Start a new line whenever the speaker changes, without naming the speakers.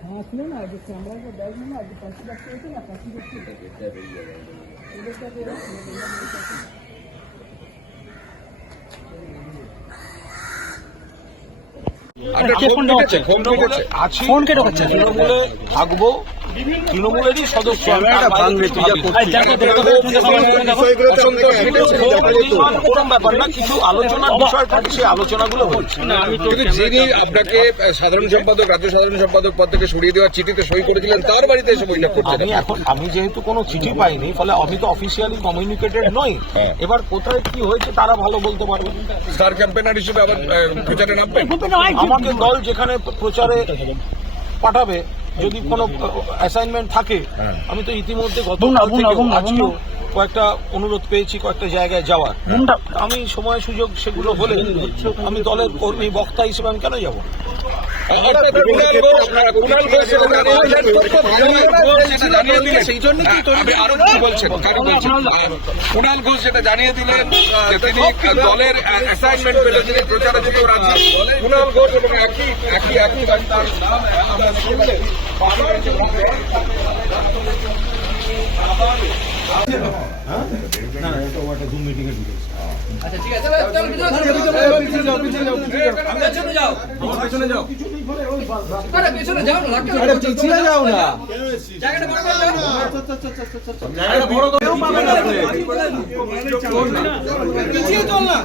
হ্যাঁ শুনে না যে ব্যাগ না যে হয়েছে না
ফোন ঢোকাচ্ছে ফোন ঢোকাচ্ছে
আছি
ফোন কে ঢোকাচ্ছে?
তৃণমূলে থাকব তৃণমূলেরই সদস্য ওরকম ব্যাপার না কিছু আলোচনার বিষয় থাকে সেই আলোচনাগুলো হচ্ছে
কিন্তু যিনি আপনাকে সাধারণ সম্পাদক রাজ্য সাধারণ সম্পাদক পদ থেকে সরিয়ে দেওয়ার চিঠিতে সই করেছিলেন তার বাড়িতে এসে বৈঠক করছেন
আমি এখন আমি যেহেতু কোনো চিঠি পাইনি ফলে আমি তো অফিসিয়ালি কমিউনিকেটেড নই
হ্যাঁ।
এবার কোথায় কি হয়েছে তারা ভালো বলতে পারবে
স্টার ক্যাম্পেনার হিসেবে আবার প্রচারে নামবেন
আমাকে দল যেখানে প্রচারে পাঠাবে যদি কোনো অ্যাসাইনমেন্ট থাকে
হ্যাঁ।
আমি তো ইতিমধ্যে গত কয়েকটা অনুরোধ পেয়েছি কয়েকটা জায়গায় যাওয়ার। আমি সময় সুযোগ সেগুলো হলে আমি দলের কর্মী বক্তা হিসেবে আমি কেন যাব?
কুণাল ঘোষ, আহ, কুণাল ঘোষ সেটা জানিয়ে দিলেন। কুণাল ঘোষ সেটা জানিয়ে দিলেন।
সেই জন্য কি তৈরি
আপনি আরও কি বলছেন আরও বলছেন কুণাল ঘোষ সেটা জানিয়ে দিলেন যে তিনি দলের অ্যাসাইনমেন্ট পেলে তিনি প্রচারে যেতে রাজি কুণাল ঘোষ এবং একই একই একই বাড়ি তার নাম আমরা শুনলেন
পিছিয়ে যাও না। পিছিয়ে চল না।